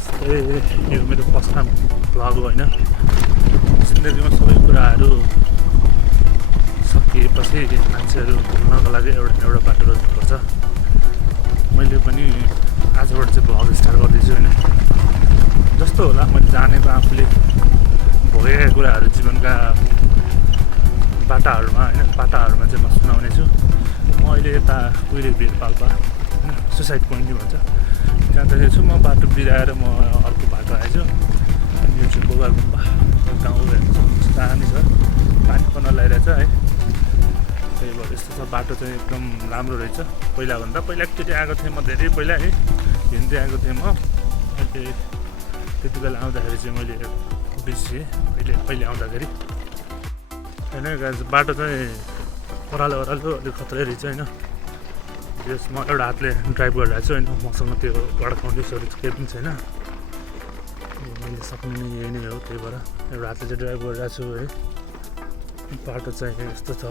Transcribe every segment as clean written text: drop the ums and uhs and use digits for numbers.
नमस्ते, यो मेरो फर्स्ट टाइम भ्लग हो होइन। जिन्दगीमा सबै कुराहरू सकिएपछि मान्छेहरू भुल्नको लागि एउटा न एउटा बाटो रोज्नुपर्छ। मैले पनि आजबाट चाहिँ भ्लग स्टार्ट गर्दैछु होइन। जस्तो होला मैले जानेको आफूले भोगेका कुराहरू जीवनका बाटाहरूमा चाहिँ म सुनाउने छु। म अहिले यता कुहिरे पाल्पा होइन, सुसाइड पोइन्ट नि भन्छ, त्यहाँ त छु म। बाटो बिराएर म अर्को बाटो आएछु। अनि यो चाहिँ बोगा गुम्बा गाउँ दामी छ, पानी पर्न लगाइरहेछ है। त्यही भएर यस्तो छ, बाटो चाहिँ एकदम राम्रो रहेछ। पहिलाभन्दा एकचोटि आएको थिएँ म, धेरै पहिला है हिँड्दै आएको थिएँ म। अहिले त्यति बेला आउँदाखेरि चाहिँ मैले बिर्सेँ पहिले आउँदाखेरि होइन। बाटो चाहिँ ओह्रालो अलिक खतरै रहेछ होइन। यस म एउटा हातले ड्राइभ गरिरहेको छु होइन। मसँग त्यो गडखौन्डीसहरू केही पनि छैन। मैले सक्ने यही नै हो, त्यही भएर एउटा हातले चाहिँ ड्राइभ गरिरहेको छु है। बाटो चाहिँ यस्तो छ,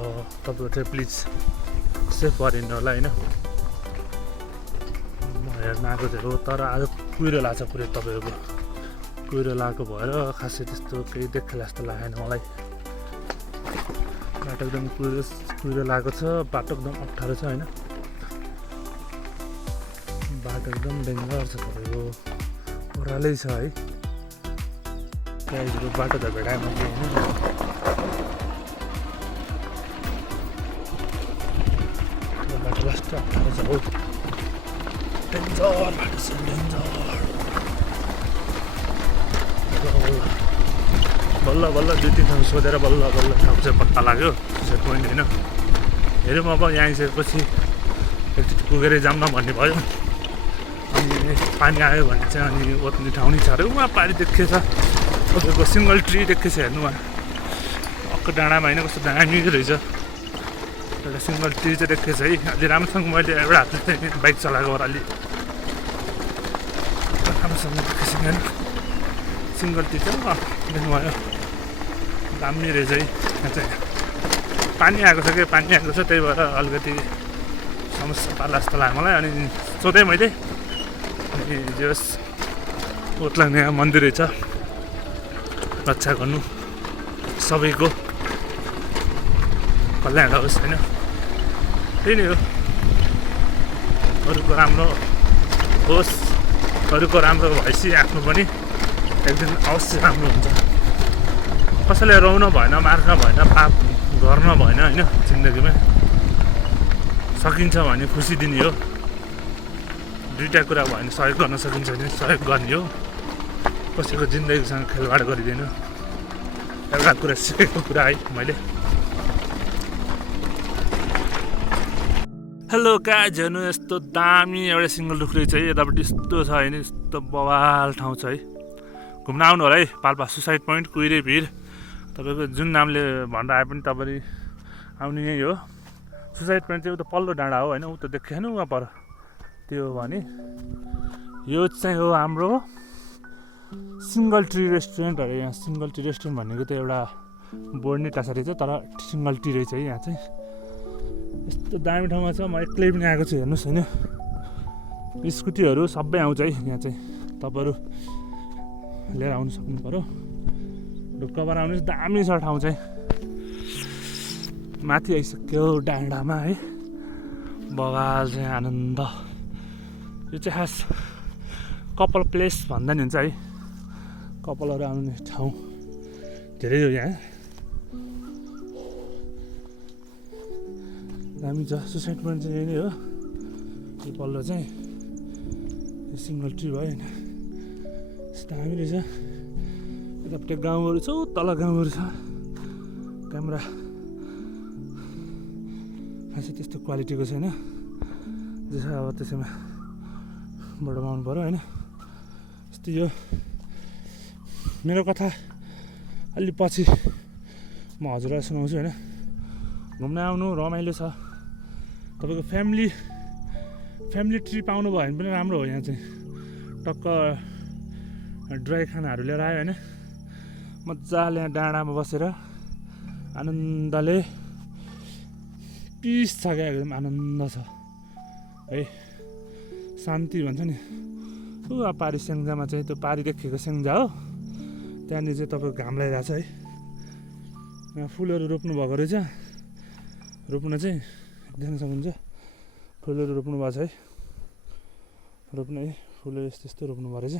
तपाईँहरू चाहिँ प्लिज सेफ भएर हिँड्नु होला होइन। म हेर्न आएको थिएँ हो, तर आज कुहिरो लाग्छ पुरै। तपाईँहरूको कुहिरो लगाएको भएर खासै त्यस्तो केही देखला जस्तो लागेन मलाई। बाटो एकदम कुहिरो लागेको छ, बाटो एकदम अप्ठ्यारो छ होइन। बाटो एकदम डेन्जर छ, तपाईँको ओह्रालै छ है। त्यहाँको बाटो त भेटाएँ मैले होइन। बाटो लास्ट अप्ठ्यारो छ हो, डेन्जर बाटो छ, डेन्जर। बल्ल 2-3 ठाउँ सोधेर बल्ल ठाउँ चाहिँ पत्ता लाग्यो, सुसाइड पोइन्ट होइन। हेऱ्यौँ अब यहाँ आइसकेपछि एकचोटि पुगेर जाऊँ न भन्ने भयो। अनि पानी आयो भने चाहिँ अनि ओत्ने ठाउँ नि छ अरे। उहाँ पारि देखेछ तपाईँको सिङ्गल ट्री देखेछ, हेर्नु उहाँ अर्को डाँडामा होइन, कस्तो दामी रहेछ। एउटा सिङ्गल ट्री चाहिँ देखेछ है। अलि राम्रोसँग मैले एउटा हातले चाहिँ बाइक चलाएको अलि राम्रोसँग देखेछ होइन। सिङ्गल ट्री चाहिँ देख्नुभयो, दामी रहेछ है। यहाँ चाहिँ पानी आएको छ कि पानी आएको छ, त्यही भएर अलिकति समस्या पार्ला जस्तो लाग्यो मलाई। अनि सोधेँ मैले, अनि जस ओत्लाङ यहाँ मन्दिर रहेछ, रक्षा गर्नु सबैको कल्याण होस् होइन। त्यही नै हो, अरूको राम्रो होस्, अरूको राम्रो भएपछि आफ्नो पनि एकदिन अवश्य राम्रो हुन्छ। कसैले रोउन भएन, मार्न भएन, पाप गर्न भएन होइन। जिन्दगीमा सकिन्छ भने खुसी दिने हो। दुईवटा कुरा भयो भने सहयोग गर्न सकिन्छ भने सहयोग गर्ने हो। कसैको जिन्दगीसँग खेलवाड गरिँदैन। एउटा कुरा सिकेको कुरा है मैले। हेलो गाइज, हेर्नु यस्तो दामी एउटा सिङ्गल रुख रहेछ है। यतापट्टि यस्तो छ होइन, यस्तो बवाल ठाउँ छ है। घुम्न आउनु होला है, पाल्पा सुसाइड पोइन्ट कुहिरे भिर। तपाईँको जुन नामले भनेर आए पनि तपाईँ आउने यही हो। सुसाइड पोइन्ट चाहिँ उता पल्लो डाँडा हो होइन, उता देखेन उहाँ पर त्यो भने। यो चाहिँ हो हाम्रो सिङ्गल ट्री रेस्टुरेन्ट अरे। यहाँ सिङ्गल ट्री रेस्टुरेन्ट भनेको त एउटा बोर्ड नै टाँसा रहेछ, तर सिङ्गल ट्री रहेछ है। यहाँ चाहिँ यस्तो दामी ठाउँमा छ। म एक्लै पनि आएको छु, हेर्नुहोस् होइन। स्कुटीहरू सबै आउँछ है यहाँ चाहिँ, तपाईँहरू लिएर आउनु सक्नु पऱ्यो। ढुक्कबाट आउनुहोस्, दामी छ ठाउँ चाहिँ। माथि आइसक्यो डाँडामा है, बवाल चाहिँ आनन्द। यो चाहिँ खास कपाल प्लेस भन्दा नि हुन्छ है। कपालहरू आउने ठाउँ धेरै हो यहाँ, दामी छ। सुसाइड पोइन्ट चाहिँ यही नै हो। यो पल्लो चाहिँ सिङ्गल ट्री भयो होइन, दामी रहेछ। यतापट्टि गाउँहरू छ, तल गाउँहरू छ। क्यामेरा खासै त्यस्तो क्वालिटीको छैन, जस अब त्यसैमा बढाउनु पऱ्यो होइन। यस्तो यो मेरो कथा अलि पछि म हजुरलाई सुनाउँछु होइन। घुम्न आउनु रमाइलो छ। तपाईँको फ्यामिली ट्रिप आउनुभयो भने पनि राम्रो हो। यहाँ चाहिँ टक्क ड्राई खानाहरू लिएर आयो होइन, मजाले यहाँ डाँडामा बसेर आनन्दले, पिस छ क्या, एकदम आनन्द छ है। शान्ति भन्छ नि, पारी स्याङ्जामा चाहिँ त्यो पारी देखिएको स्याङ्जा हो। त्यहाँनिर चाहिँ तपाईँको घाम लागिरहेको छ है। यहाँ फुलहरू रोप्नु भएको रहेछ। रोप्न चाहिँ देख्न सक्नुहुन्छ फुलहरू रोप्नु भएको छ है। रोप्न है फुलहरू यस्तो यस्तो रोप्नु भएको रहेछ।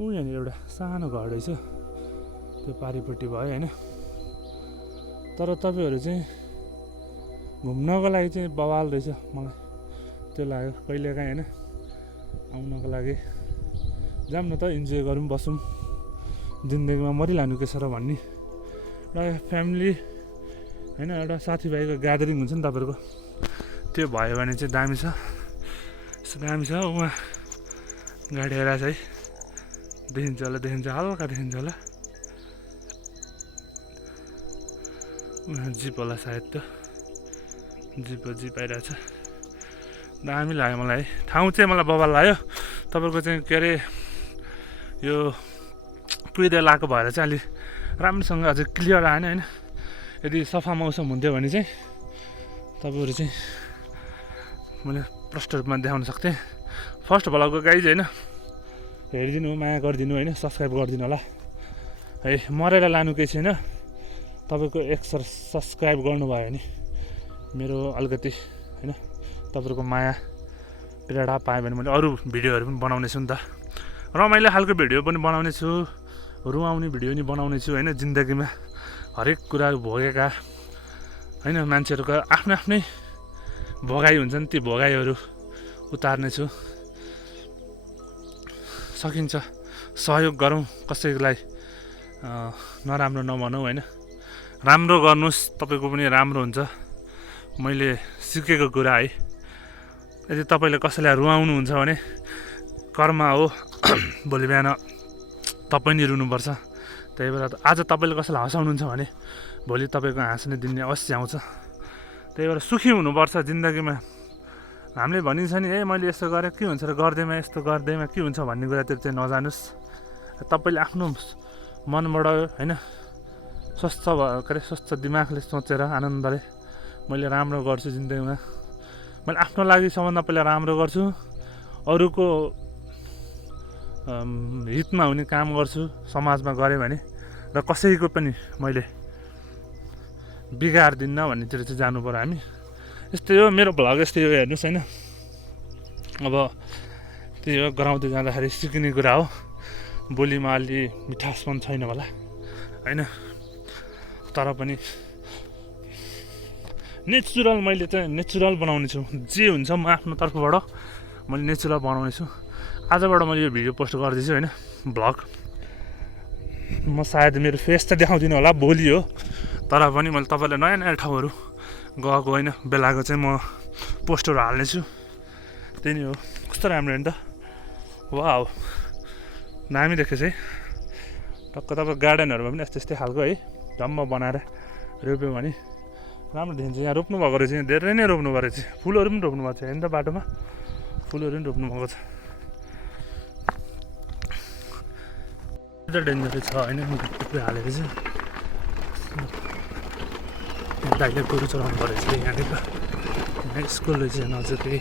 यहाँनिर एउटा सानो घर रहेछ, त्यो पारिपट्टि भयो होइन। तर तपाईँहरू चाहिँ घुम्नको लागि चाहिँ बवाल रहेछ, मलाई त्यो लाग्यो कहिलेकाहीँ होइन। आउनको लागि जाऊँ न त, इन्जोय गरौँ बसौँ, जिन्दगीमा मरिलानु के छ र भन्ने एउटा फ्यामिली होइन, एउटा साथीभाइको ग्यादरिङ हुन्छ नि तपाईँहरूको, त्यो भयो भने चाहिँ दामी छ। यस्तो दामी छ उहाँ गाडी आइरहेको छ है। देखिन्छ होला, देखिन्छ हल्का देखिन्छ होला। उहाँ जिप होला सायद, त जिप आइरहेछ। दामी लाग्यो मलाई है। ठाउँ चाहिँ मलाई बवाल लाग्यो। तपाईँको चाहिँ के अरे यो पुइदै लगाएको भएर चाहिँ अलि राम्रोसँग अझै क्लियर आएन होइन। यदि सफा मौसम हुन्थ्यो भने चाहिँ तपाईँहरू चाहिँ मैले प्रष्ट रूपमा देखाउन सक्थेँ। फर्स्ट भ्लगको गाइज होइन, हेरिदिनु, माया गरिदिनु होइन, सब्सक्राइब गरिदिनु होला है। मरेर लानु केही छैन, तपाईँको 100 सब्सक्राइब गर्नुभयो भने मेरो अलिकति होइन तपाईँहरूको माया प्रेरणा पाएँ भने मैले अरू भिडियोहरू पनि बनाउने छु नि त। रमाइलो खालको भिडियो पनि बनाउने छु, रुवाउने भिडियो पनि बनाउने छु होइन। जिन्दगीमा हरेक कुराहरू भोगेका होइन मान्छेहरूको आफ्नो आफ्नै भोगाइ हुन्छ नि, ती भोगाइहरू उतार्ने छु। सकिन्छ सहयोग गरौँ, कसैलाई नराम्रो नभनौँ होइन। राम्रो गर्नुहोस्, तपाईँको पनि राम्रो हुन्छ। मैले सिकेको कुरा है। यदि तपाईँले कसैलाई रुवाउनुहुन्छ भने कर्म हो, भोलि बिहान तपाईँ नि रुनुपर्छ। त्यही भएर आज तपाईँले कसैलाई हँसाउनुहुन्छ भने भोलि तपाईँको हाँस्ने दिन अवश्य आउँछ। त्यही भएर सुखी हुनुपर्छ जिन्दगीमा। हामीले भनिन्छ नि ए मैले यस्तो गरेँ के हुन्छ र, गर्दैमा यस्तो गर्दैमा के हुन्छ भन्ने कुरातिर चाहिँ नजानुहोस्। तपाईँले आफ्नो मनबाट होइन स्वस्थ के अरे स्वस्थ दिमागले सोचेर आनन्दले मैले राम्रो गर्छु जिन्दगीमा, मैले आफ्नो लागि सबभन्दा पहिला राम्रो गर्छु, अरूको हितमा हुने काम गर्छु समाजमा गरेँ भने, र कसैको पनि मैले बिगार्दिनँ भन्नेतिर चाहिँ जानु पर्यो हामी। यस्तै हो मेरो भ्लग, यस्तै हो हेर्नुहोस् होइन। अब त्यही हो, गराउँदै जाँदाखेरि सिक्ने कुरा हो। बोलीमा अलि मिठास पनि छैन होला होइन, तर पनि नेचुरल मैले चाहिँ नेचुरल बनाउने छु। जे हुन्छ म आफ्नो तर्फबाट मैले नेचुरल बनाउने छु। आजबाट मैले यो भिडियो पोस्ट गर्दैछु होइन, भ्लग। म सायद मेरो फेस त देखाउँदिनँ होला, बोली हो, तर पनि मैले तपाईँलाई नयाँ नयाँ ठाउँहरू गएको होइन बेलाको चाहिँ म पोस्टहरू हाल्नेछु। त्यही नै हो। कस्तो राम्रो हो नि त, वाउ दामी देखेछ है। टक्क तपाईँ गार्डनहरूमा पनि यस्तै यस्तै खालको है जम्मा बनाएर रोप्यो भने राम्रो देखिन्छ। यहाँ रोप्नु भएको रहेछ, यहाँ धेरै नै रोप्नु भएको रहेछ। फुलहरू पनि रोप्नु भएको छ हेर्नु त, बाटोमा फुलहरू पनि रोप्नु भएको छ। डेन्जरै छ होइन, थुप्रै हालेको छ। दाइले गोरु चलाउनु परेको छ यहाँनिर, यहाँ स्कुल रहेछ नजिकै,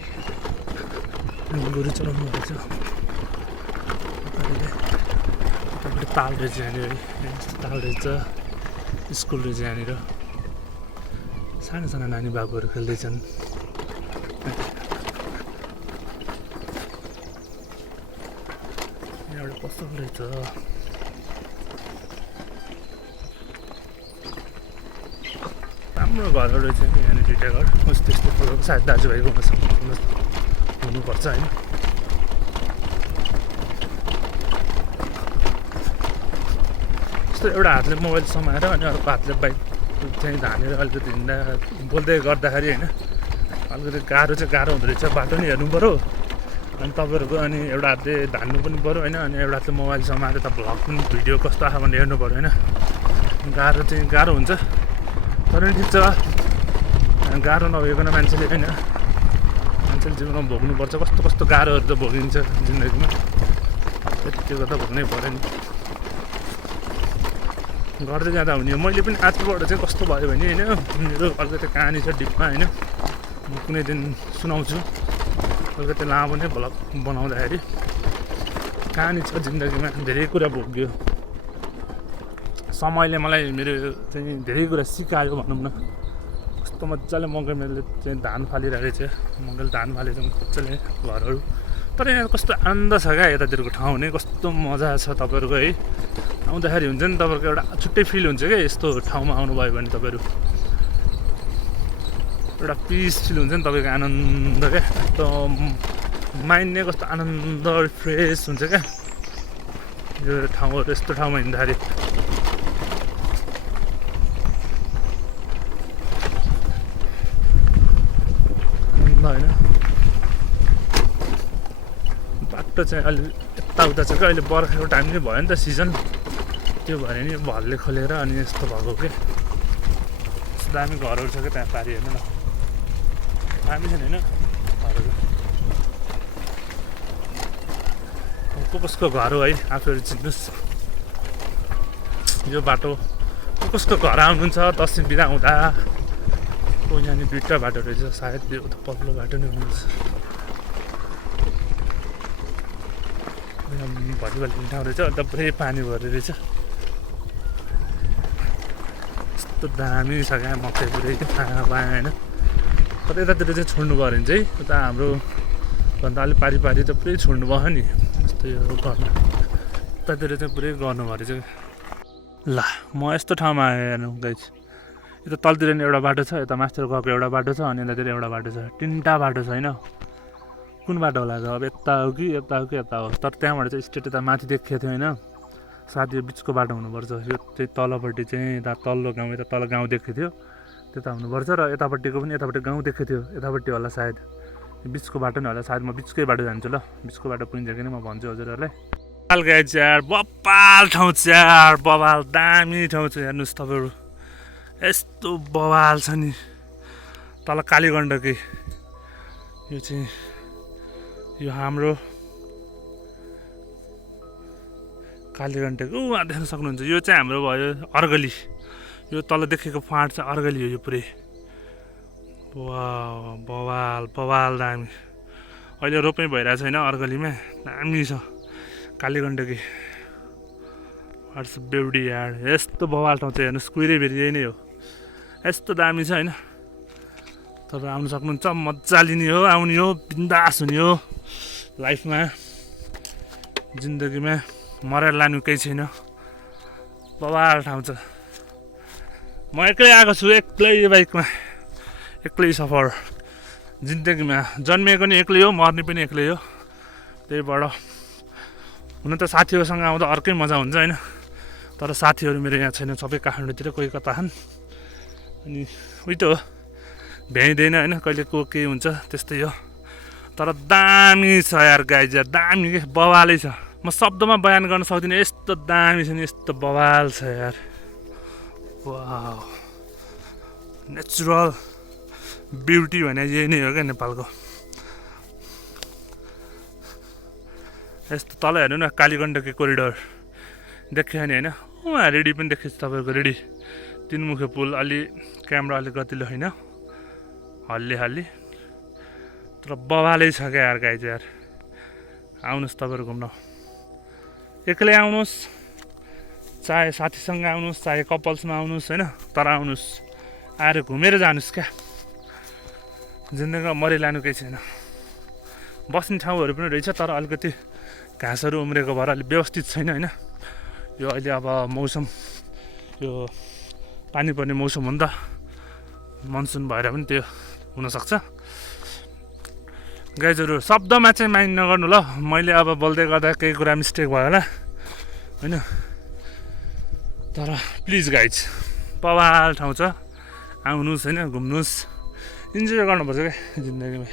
गोरु चलाउनु भएको छ। उतापट्टि ताल रहेछ यहाँनिर, यस्तो ताल रहेछ, स्कुल रहेछ यहाँनिर। सानो सानो नानी बाबुहरू खेल्दैछन्। यहाँ एउटा पसल रहेछ। राम्रो घरहरू रहेछ यहाँनिर, दुइटा घर यस्तो यस्तो प्रकारको। सायद दाजुभाइको हुनुपर्छ होइन। यस्तो एउटा हातले मोबाइल समाएर अनि अर्को हातले बाइक चाहिँ धानेर अलिकति हिँड्दा बोल्दै गर्दाखेरि होइन अलिकति गाह्रो चाहिँ गाह्रो हुँदो रहेछ। बाटो नि हेर्नु पऱ्यो अनि तपाईँहरूको, अनि एउटा हातले धान्नु पनि पऱ्यो होइन, अनि एउटा हातले मोबाइल समाएर त भ्लग पनि भिडियो कस्तो आयो भनेर हेर्नु पऱ्यो होइन। गाह्रो चाहिँ गाह्रो हुन्छ, तर पनि ठिक छ। गाह्रो नभइकन मान्छेले होइन, मान्छेले जीवनमा भोग्नुपर्छ। कस्तो कस्तो गाह्रोहरू त भोगिन्छ जिन्दगीमा, त्यो त भोग्नै पऱ्यो नि। गर्दै जाँदा हुने हो। मैले पनि आजबाट चाहिँ कस्तो भयो भने होइन, मेरो अलिकति कहानी छ डिपमा होइन, म कुनै दिन सुनाउँछु। अलिकति लामो नै भ्लग बनाउँदाखेरि कहानी छ जिन्दगीमा धेरै कुरा भोग्यो समयले मलाई मेरो चाहिँ धेरै कुरा सिकायो भनौँ न कस्तो मजाले मङ्गलले चाहिँ धान फालिरहेको छ मङ्गल धान फालेको छ मजाले घरहरू तर यहाँ कस्तो आनन्द छ क्या यतातिरको ठाउँ नै कस्तो मजा छ तपाईँहरूको है आउँदाखेरि हुन्छ नि तपाईँहरूको एउटा छुट्टै फिल हुन्छ क्या यस्तो ठाउँमा आउनुभयो भने तपाईँहरू एउटा पिस फिल हुन्छ नि तपाईँको आनन्द क्या एकदम माइन्ड नै कस्तो आनन्द फ्रेस हुन्छ क्या यो ठाउँहरू यस्तो ठाउँमा हिँड्दाखेरि होइन बाटो चाहिँ अलि यताउता छ क्या अहिले बर्खाको टाइम नै भयो नि त सिजन त्यो भएर नि भलले खोलेर अनि यस्तो भएको के यस्तो दामी घरहरू छ क्या त्यहाँ पारि हेर्नु न दामी छ नि होइन घरहरू कसको घर हो है आफूहरू चिन्नुहोस् यो बाटो कसको घर आउनुहुन्छ दसैँ बिदा हुँदा यहाँनिर दुईवटा बाटो रहेछ सायद त्यो त पग्लो बाटो नै हुनुहुन्छ भलिबल खेल्ने ठाउँ रहेछ अन्त पुरै पानी भरेर रहेछ यस्तो दामी छ क्या मकै पुरै पाएँ होइन तर यतातिर चाहिँ छोड्नु पऱ्यो भने चाहिँ उता हाम्रो भन्दा अलिक पारी पारी त पुरै छोड्नु भयो नि यस्तो यो गर्नु यतातिर चाहिँ पुरै गर्नुभयो रहेछ ल म यस्तो ठाउँमा आएँ हेर्नु गाइस यता तलतिर नि एउटा बाटो छ यता मास्टर गएको एउटा बाटो छ अनि यतातिर एउटा बाटो छ तिनवटा बाटो छ होइन कुन बाटो होला अब यता हो कि यता हो कि यता हो तर त्यहाँबाट चाहिँ स्ट्रेट यता माथि देखेको थियो होइन सायद यो बिचको बाटो हुनुपर्छ यो चाहिँ तलपट्टि चाहिँ यता तल्लो गाउँ यता तल गाउँ देखेको थियो त्यता हुनुपर्छ र यतापट्टिको पनि यतापट्टि गाउँ देखेको थियो यतापट्टि होला सायद बिचको बाटो नै होला सायद म बिचकै बाटो जान्छु ल बिचको बाटो पुगिन्छ कि म भन्छु हजुरहरूलाई बबाल गाई च्यार बबाल ठाउँ च्यार बबाल दामी ठाउँ छ हेर्नुहोस् तपाईँहरू यस्तो बवाल छ नि तल कालीगण्डकी यो चाहिँ यो हाम्रो कालीगण्डकी उहाँ देख्न सक्नुहुन्छ यो चाहिँ हाम्रो भयो अर्गली यो तल देखेको फाँट चाहिँ अर्गली हो यो पुरै वाह बवाल बवाल दामी अहिले रोपै भइरहेको छैन अर्गलीमा दामी छ कालीगण्डकी वाट्स बेउडी यार यस्तो बवाल ठाउँ चाहिँ हेर्नुहोस् कुहिरै फेरि यही नै हो यस्तो दामी छ होइन तपाईँ आउनु सक्नुहुन्छ मजा लिने हो आउने हो बिन्दास हुने हो लाइफमा जिन्दगीमा मरेर लानु केही छैन बवाल ठाउँ छ म एक्लै आएको छु एक्लै बाइकमा एक्लै सफर जिन्दगीमा जन्मिएको नि एक्लै हो मर्ने पनि एक्लै हो त्यही भएर हुन त साथीहरूसँग आउँदा अर्कै मजा हुन्छ होइन तर साथीहरू मेरो यहाँ छैन सबै काठमाडौँतिर कोही कता छन् अनि उही त हो भ्याइँदैन होइन कहिले को के हुन्छ त्यस्तै हो तर दामी छ यार गाई यार दामी के बवालै छ म शब्दमा बयान गर्न सक्दिनँ यस्तो दामी छ नि यस्तो बवाल छ यार वाह नेचुरल ब्युटी भने यही नै हो क्या नेपालको यस्तो तल हेर्नु न कालीगण्डकी कोरिडोर देख्यो नि होइन उहाँ रेडी पनि देखेको छु तपाईँको रेडी तिनमुखे पुल अलि क्यामेरा अलिक गतिलो होइन हल्ली तर बवालै छ क्या यार गाई चाहिँ यार आउनुहोस् तपाईँहरू घुम्न एक्लै आउनुहोस् चाहे साथीसँग आउनुहोस् चाहे कपल्समा आउनुहोस् होइन तर आउनुहोस् आएर घुमेर जानुहोस् क्या जिन्दगीमा मरिलानु केही छैन बस्ने ठाउँहरू पनि रहेछ तर अलिकति घाँसहरू उम्रेको भएर अलिक व्यवस्थित छैन होइन यो अहिले अब मौसम यो पानी पर्ने मौसम हो नि त मनसुन भएर पनि त्यो हुनसक्छ गाइजहरू शब्दमा चाहिँ माइन्ड नगर्नु ल मैले अब बोल्दै गर्दा केही कुरा मिस्टेक भयो होला होइन तर प्लिज गाइज बवाल ठाउँ छ आउनुहोस् होइन घुम्नुहोस् इन्जोय गर्नुपर्छ क्या जिन्दगीमा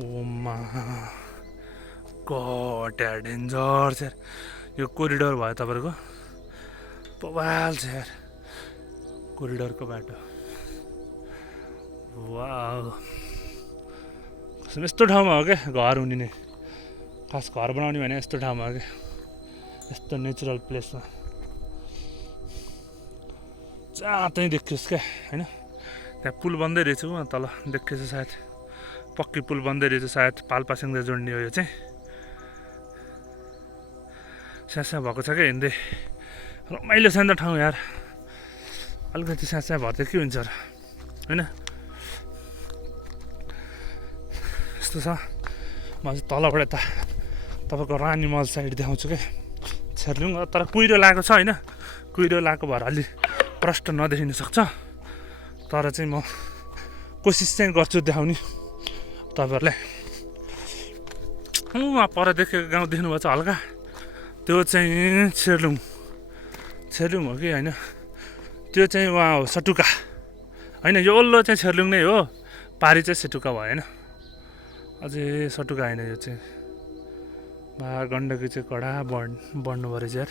ओमा गड यार डेन्जर छ यार यो कोरिडोर भयो तपाईँहरूको बवाल छ यार कोरिडोरको बाटो वाउ यस्तो ठाउँमा हो क्या घर हुने नै खास घर बनाउने भने यस्तो ठाउँमा हो क्या यस्तो नेचुरल प्लेसमा जहाँ त्यहीँ देखियोस् क्या होइन त्यहाँ पुल बन्दै रहेछ उहाँ तल देखिएछ सायद पक्की पुल बन्दै रहेछ सायद पाल्पासँग जोड्ने हो यो चाहिँ स्यास्या भएको छ क्या हिँड्दै रमाइलो छ नि त ठाउँ यार अलिकति स्यास्या भएर चाहिँ के हुन्छ र होइन यस्तो छ म चाहिँ तलबाट यता तपाईँको रानीमहल साइड देखाउँछु क्या छेर्लुङ तर कुहिरो लगाएको छ होइन कुहिरो लगाएको भएर अलि प्रष्ट नदेखिन सक्छ तर चाहिँ म कोसिस चाहिँ गर्छु देखाउने तपाईँहरूलाई वहाँ पर देखेको गाउँ देख्नुभएको छ हल्का त्यो चाहिँ छेर्लुङ हो कि होइन त्यो चाहिँ वहाँ हो सटुका होइन यो ओल्लो चाहिँ छेर्लुङ नै हो पारी चाहिँ सेटुका भयो होइन अझै सटुका होइन यो चाहिँ बा गण्डकी चाहिँ कडा बढ्नु पऱ्यो चाहिँ यार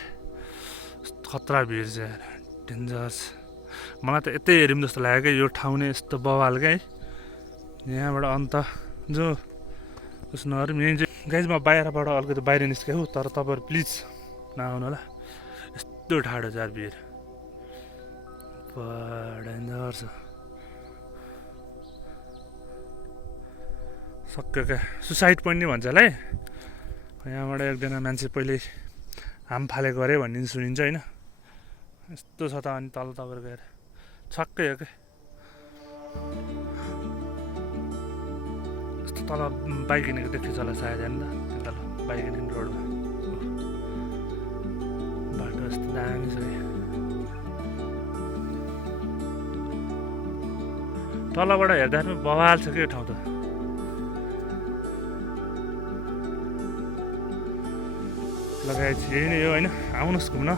खतरा भिड चाहिँ यार डेन्जरस मलाई त यतै हेऱ्यौँ जस्तो लाग्यो क्या यो ठाउँ नै यस्तो बवाल क्या है यहाँबाट अन्त जो उस नहरू यहीँ चाहिँ गाइजमा बाहिरबाट अलिकति बाहिर निस्केको तर तपाईँहरू प्लिज नआउनु होला यस्तो ठाडो छ यार भिड डेन्जर छ सक्यो क्या सुसाइड पोइन्ट नै भन्छ होला है यहाँबाट एकजना मान्छे पहिले हाम फाले गरे भन्ने सुनिन्छ होइन यस्तो छ त अनि तल तपाईँहरू गएर छक्कै हो क्या यस्तो तल बाइक हिँडेको देखिन्छ होला सायद होइन त तल बाइक हिँड्ने रोडमा बाटो यस्तो दामी छ कि तलबाट हेर्दा पनि बवाल छ कि ठाउँ त लगाएपछि यही नै हो होइन आउनुहोस् घुम्न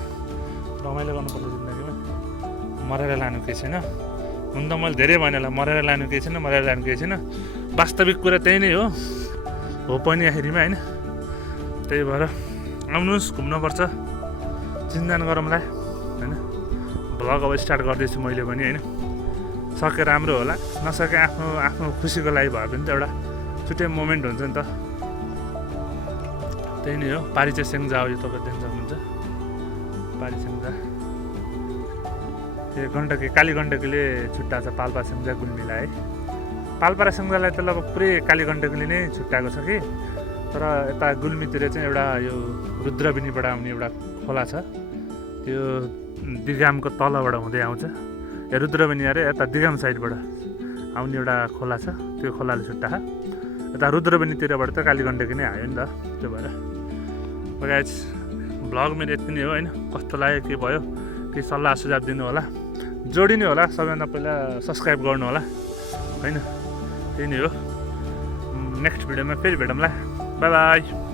रमाइलो गर्नुपर्छ जिन्दगीमा मरेर लानु केही छैन हुन त मैले धेरै भने मरेर लानु केही छैन वास्तविक कुरा त्यही नै हो पनि आखिरीमा होइन त्यही भएर आउनुहोस् घुम्नुपर्छ चिन्जान गरौँला होइन भ्लग अब स्टार्ट गर्दैछु मैले पनि होइन सके राम्रो होला नसके आफ्नो खुसीको लागि भए पनि त एउटा छुट्टै मोमेन्ट हुन्छ नि त त्यही नै हो पारी चाहिँ सेङ्जा हो यो तपाईँ देख्न सक्नुहुन्छ पारी सेङ्जा यो गण्डकी काली गण्डकीले छुट्टाएको छ पाल्पा सेङ्जा गुल्मीलाई है पाल्पा र सेङ्जालाई त लगभग पुरै काली गण्डकीले नै छुट्टाएको छ कि तर यता गुल्मीतिर चाहिँ एउटा यो रुद्रबिनीबाट आउने एउटा खोला छ त्यो दिगामको तलबाट हुँदै आउँछ या रुद्रबिनी अरे यता दिगाम साइडबाट आउने एउटा खोला छ त्यो खोलाले छुट्टा यता रुद्रबिनीतिरबाट त काली गण्डकी नै आयो नि त त्यो भएर गाइज भ्लग मेरो यति नै हो होइन कस्तो लाग्यो के भयो केही सल्लाह सुझाव दिनु होला जोडिनु होला सबैभन्दा पहिला सब्सक्राइब गर्नु होला होइन त्यही नै हो नेक्स्ट भिडियोमा फेरि भेटौँला बाई बाई